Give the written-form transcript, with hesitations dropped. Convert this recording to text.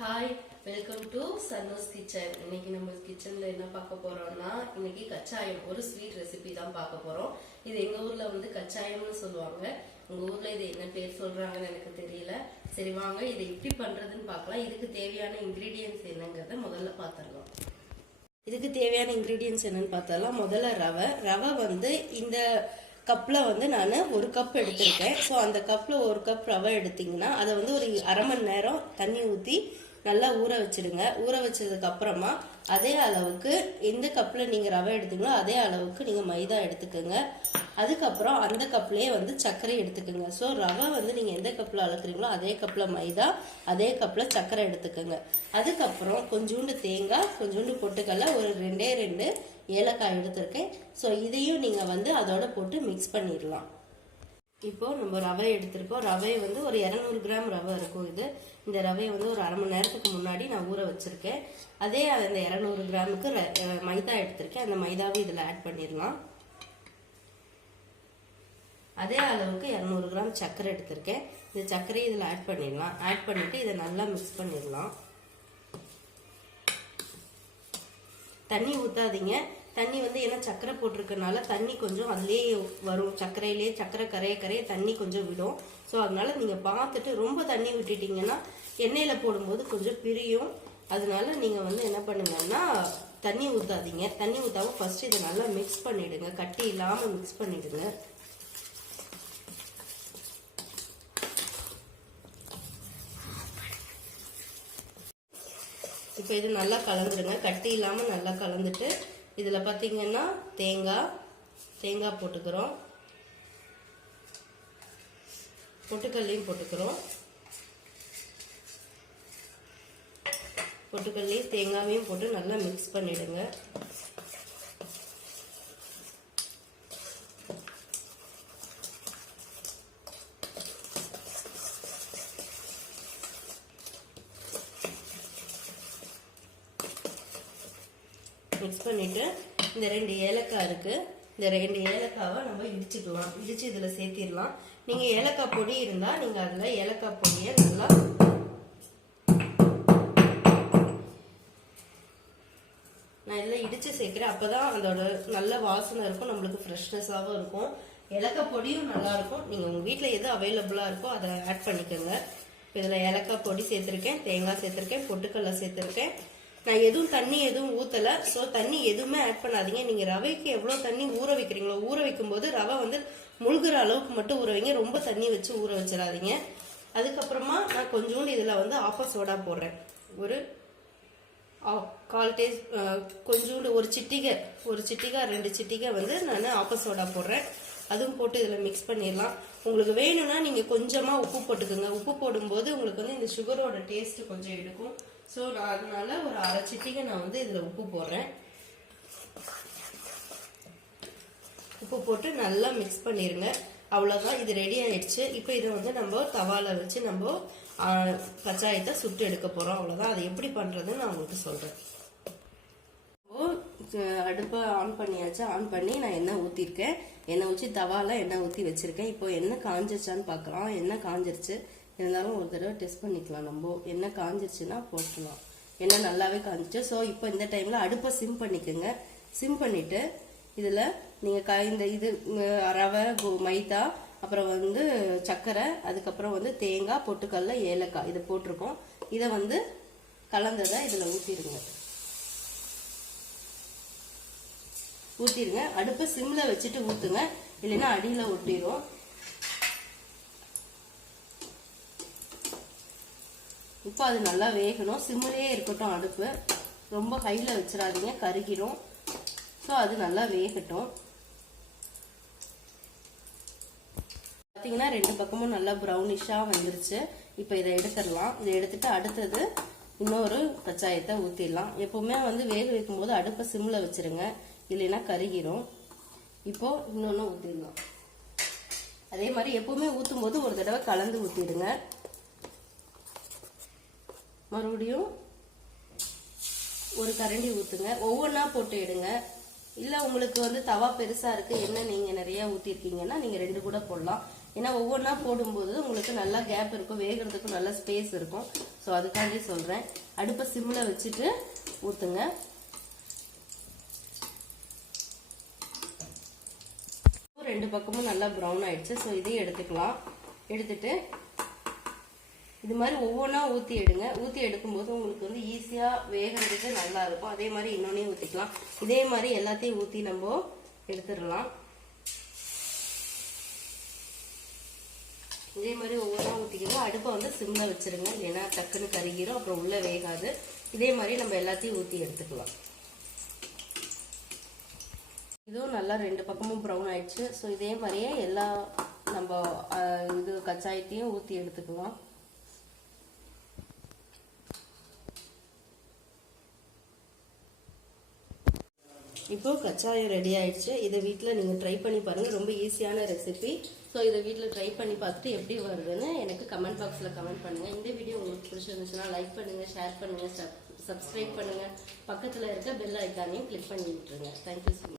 Hi, welcome to சன்னோஸ் kitchen. இன்னைக்கு நம்ம கிச்சன்ல என்ன பார்க்க போறோம்னா, இன்னைக்கு கச்சாயம் ஒரு ஸ்வீட் ரெசிபி தான் பார்க்க போறோம். இது எங்க ஊர்ல வந்து கச்சாயம்னு சொல்லுவாங்க. உங்க ஊர்ல இது என்ன பேர் சொல்றாங்கன்னு எனக்கு தெரியல. சரி வாங்க இதை எப்படி பண்றதுன்னு பார்க்கலாம். இதுக்கு தேவையான இன்கிரீடியன்ஸ் என்னங்கறத முதல்ல பார்த்துடலாம். இதுக்கு தேவையான இன்கிரீடியன்ஸ் என்னன்னு பார்த்தலாம். முதல்ல ரவை வந்து இந்த கப்ல வந்து நான் ஒரு கப் எடுத்திருக்கேன். ஸோ அந்த கப்ல ஒரு கப் ரவை எடுத்தீங்கன்னா அதை வந்து ஒரு அரை மணி நேரம் தண்ணி ஊற்றி நல்லா ஊற வச்சிடுங்க. ஊற வச்சதுக்கு அப்புறமா அதே அளவுக்கு எந்த கப்ல நீங்க ரவை எடுத்தீங்களோ அதே அளவுக்கு நீங்க மைதா எடுத்துக்கோங்க. அதுக்கப்புறம் அந்த கப்லயே வந்து சர்க்கரை எடுத்துக்கோங்க. ஸோ ரவை வந்து நீங்க எந்த கப்ல அளக்குறீங்களோ அதே கப்ல மைதா, அதே கப்ல சர்க்கரை எடுத்துக்கோங்க. அதுக்கப்புறம் கொஞ்சோண்டு தேங்காய், கொஞ்சோண்டு பொட்டுக்கடலை, ஒரு ரெண்டு ஏலக்காய் எடுத்திருக்கேன். ஸோ இதையும் நீங்க வந்து அதோட போட்டு மிக்ஸ் பண்ணிடலாம். இப்போ நம்ம ரவை எடுத்திருக்கோம். ரவை வந்து ஒரு 200 கிராம் ரவை இருக்கும். இந்த ரவையை வந்து ஒரு அரை மணி நேரத்துக்கு முன்னாடி நான் ஊற வச்சிருக்கேன். அதே அந்த 200 கிராமுக்கு மைதா எடுத்திருக்கேன். அந்த மைதாவை இதில் ஆட் பண்ணிடலாம். அதே அளவுக்கு 200 கிராம் சர்க்கரை எடுத்திருக்கேன். இந்த சர்க்கரையை இதில் ஆட் பண்ணிடலாம். ஆட் பண்ணிட்டு இதை நல்லா மிக்ஸ் பண்ணிடலாம். தண்ணி ஊற்றாதீங்க. தண்ணி வந்து ஏன்னா சர்க்கரை போட்டிருக்கனால தண்ணி கொஞ்சம் அதுலேயே வரும். சர்க்கரையிலேயே சர்க்கரை கரைய தண்ணி கொஞ்சம் விடும். ஸோ அதனால நீங்கள் பார்த்துட்டு ரொம்ப தண்ணி விட்டுட்டீங்கன்னா எண்ணெயில் போடும்போது கொஞ்சம் பிரியும். அதனால நீங்கள் வந்து என்ன பண்ணுங்கன்னா தண்ணி ஊற்றாதீங்க. தண்ணி ஊற்றாம ஃபர்ஸ்ட் இதை நல்லா மிக்ஸ் பண்ணிடுங்க. கட்டி இல்லாமல் மிக்ஸ் பண்ணிடுங்க. இப்போ இது நல்லா கலந்துடுங்க. கட்டி இல்லாமல் நல்லா கலந்துட்டு இதில் பார்த்தீங்கன்னா தேங்காய் போட்டுக்கிறோம். பொட்டுக்கல்லையும் போட்டுக்கிறோம். பொட்டுக்கல்லையும் தேங்காயையும் போட்டு நல்லா மிக்ஸ் பண்ணிடுங்க. மிக்ஸ் பண்ணிட்டு இந்த 2 ஏலக்காய் இருக்கு. இந்த 2 ஏலக்காவை நம்ம இடிச்சுக்கலாம். இடிச்சு இதுல சேர்த்திடலாம். நீங்க ஏலக்காய் பொடி இருந்தா நீங்க அதுல ஏலக்காய் பொடியை நல்லா நான் இதில் இடிச்சு சேர்க்கிறேன். அப்பதான் அதோட நல்ல வாசனை இருக்கும், நம்மளுக்கு ஃப்ரெஷ்னஸாகவும் இருக்கும். ஏலக்காய் பொடியும் நல்லா இருக்கும். நீங்க உங்க வீட்டில் எது அவைலபிளா இருக்கோ அதை ஆட் பண்ணிக்கோங்க. இதுல ஏலக்காய் பொடி சேர்த்திருக்கேன், தேங்காய் சேர்த்திருக்கேன், பொட்டுக்கடலை சேர்த்திருக்கேன். நான் தண்ணி எதுவும் ஊத்தல. ஸோ தண்ணி எதுவுமே ஆட் பண்ணாதீங்க. நீங்க ரவைக்கு எவ்வளவு தண்ணி ஊற வைக்கிறீங்களோ ஊற வைக்கும் போது ரவை வந்து முழுகிற அளவுக்கு மட்டும் ஊற வைங்க. ரொம்ப தண்ணி வச்சு ஊற வச்சிடாதீங்க. அதுக்கப்புறமா நான் கொஞ்சோண்டு இதுல வந்து ஆப்ப சோடா போடுறேன். ஒரு 1/4 கொஞ்சோண்டு ஒரு சிட்டிகை 2 சிட்டிகை வந்து நான் ஆப்ப சோடா போடுறேன். அதுவும் போட்டு இதுல மிக்ஸ் பண்ணிடலாம். உங்களுக்கு வேணும்னா நீங்க கொஞ்சமா உப்பு போட்டுக்கோங்க. உப்பு போடும்போது உங்களுக்கு வந்து இந்த சுகரோட டேஸ்ட் கொஞ்சம் எடுக்கும். ஸோ நான் அதனால ஒரு அரை சிட்டிகை நான் வந்து இதில் உப்பு போடுறேன். உப்பு போட்டு நல்லா மிக்ஸ் பண்ணிடுங்க. அவ்வளோதான், இது ரெடி ஆயிடுச்சு. இப்போ இதை வந்து நம்ம தவால வச்சு நம்ம கச்சாயத்தை சுட்டு எடுக்க போகிறோம். அவ்வளோதான். அதை எப்படி பண்ணுறதுன்னு நான் உங்களுக்கு சொல்கிறேன். அடுப்பை ஆன் பண்ணியாச்சு. ஆன் பண்ணி நான் எண்ணெய் ஊற்றிருக்கேன். எண்ணெய் ஊற்றி தவால எண்ணெய் ஊற்றி வச்சிருக்கேன். இப்போ எண்ணெய் காஞ்சிருச்சான்னு பார்க்கலாம். எண்ணெய் காஞ்சிருச்சு. இருந்தாலும் ஒரு தடவை டெஸ்ட் பண்ணிக்கலாம். நம்ம எண்ணெய் காஞ்சிருச்சுன்னா போட்டுக்கலாம். எண்ணெய் நல்லாவே காஞ்சிச்சு. ஸோ இப்போ இந்த டைம்ல அடுப்பை சிம் பண்ணிக்கோங்க. சிம் பண்ணிட்டு இதுல நீங்க இந்த இது ரவை, மைதா, அப்புறம் வந்து சர்க்கரை, அதுக்கப்புறம் வந்து தேங்காய், பொட்டுக்கடலை, ஏலக்காய் இதை போட்டிருக்கோம். இதை வந்து கலந்ததை இதுல ஊத்திடுங்க. அடுப்பை சிம்ல வச்சுட்டு ஊத்துங்க, இல்லைன்னா அடியில ஒட்டிடும். இப்போ அது நல்லா வேகணும். சிம்மிலே இருக்கட்டும். அடுப்பு ரொம்ப ஹைல வச்சிடாதீங்க, கருகிடும். ஸோ அது நல்லா வேகட்டும். பார்த்தீங்கன்னா 2 பக்கமும் நல்லா ப்ரௌனிஷா வந்துருச்சு. இப்போ இதை எடுத்துடலாம். இதை எடுத்துட்டு அடுத்தது இன்னொரு கச்சாயத்தை ஊற்றிடலாம். எப்பவுமே வந்து வேக வைக்கும் போது அடுப்பை சிம்ல வச்சிருங்க, இல்லைன்னா கருகிடும். இப்போ இன்னொன்னு ஊற்றிடலாம். அதே மாதிரி எப்பவுமே ஊற்றும் போது ஒரு தடவை கலந்து ஊற்றிடுங்க. மறுபடியும் ஒரு கரண்டி ஊத்துங்க. ஒவ்வொன்றா போட்டு எடுங்க. இல்லை உங்களுக்கு வந்து தவா பெருசா இருக்கு, எண்ணெய் நீங்க நிறைய ஊற்றிருக்கீங்கன்னா நீங்க 2 கூட போடலாம். ஏன்னா ஒவ்வொன்றா போடும்போது உங்களுக்கு நல்லா கேப் இருக்கும், வேகிறதுக்கும் நல்ல ஸ்பேஸ் இருக்கும். ஸோ அதுக்காண்டி சொல்கிறேன். அடுப்பை சிம்மில் வச்சுட்டு ஊற்றுங்க. ரெண்டு பக்கமும் நல்லா ப்ரௌன் ஆயிடுச்சு. ஸோ இதையும் எடுத்துக்கலாம். எடுத்துட்டு இது மாதிரி ஒவ்வொன்றா ஊற்றி எடுங்க. ஊற்றி எடுக்கும்போது உங்களுக்கு வந்து ஈஸியாக வேகிறதுக்கு நல்லா இருக்கும். அதே மாதிரி இன்னொன்னையும் ஊற்றிக்கலாம். இதே மாதிரி எல்லாத்தையும் ஊற்றி நம்ம எடுத்துடலாம். இதே மாதிரி ஒவ்வொன்றா ஊற்றிக்கணும். அடுப்பை வந்து சிம்மில் வச்சிருங்க, இல்லைன்னா டக்குன்னு கருகிரும், அப்புறம் உள்ளே வேகாது. இதே மாதிரி நம்ம எல்லாத்தையும் ஊற்றி எடுத்துக்கலாம். இதுவும் நல்லா ரெண்டு பக்கமும் ப்ரௌன் ஆயிடுச்சு. ஸோ இதே மாதிரியே எல்லா நம்ம இது கச்சாயத்தையும் ஊற்றி எடுத்துக்கலாம். இப்போ கச்சாயம் ரெடி ஆயிடுச்சு. இதை வீட்டில் நீங்கள் ட்ரை பண்ணி பாருங்கள். ரொம்ப ஈஸியான ரெசிபி. ஸோ இதை வீட்டில் ட்ரை பண்ணி பார்த்துட்டு எப்படி வருதுன்னு எனக்கு கமெண்ட் பாக்ஸில் கமெண்ட் பண்ணுங்கள். இந்த வீடியோ உங்களுக்கு பிடிச்சிருந்துச்சுன்னா லைக் பண்ணுங்கள், ஷேர் பண்ணுங்கள், சப்ஸ்கிரைப் பண்ணுங்கள். பக்கத்தில் இருக்க பெல் ஐக்கானையும் கிளிக் பண்ணி விட்டுருங்க. Thank you so much.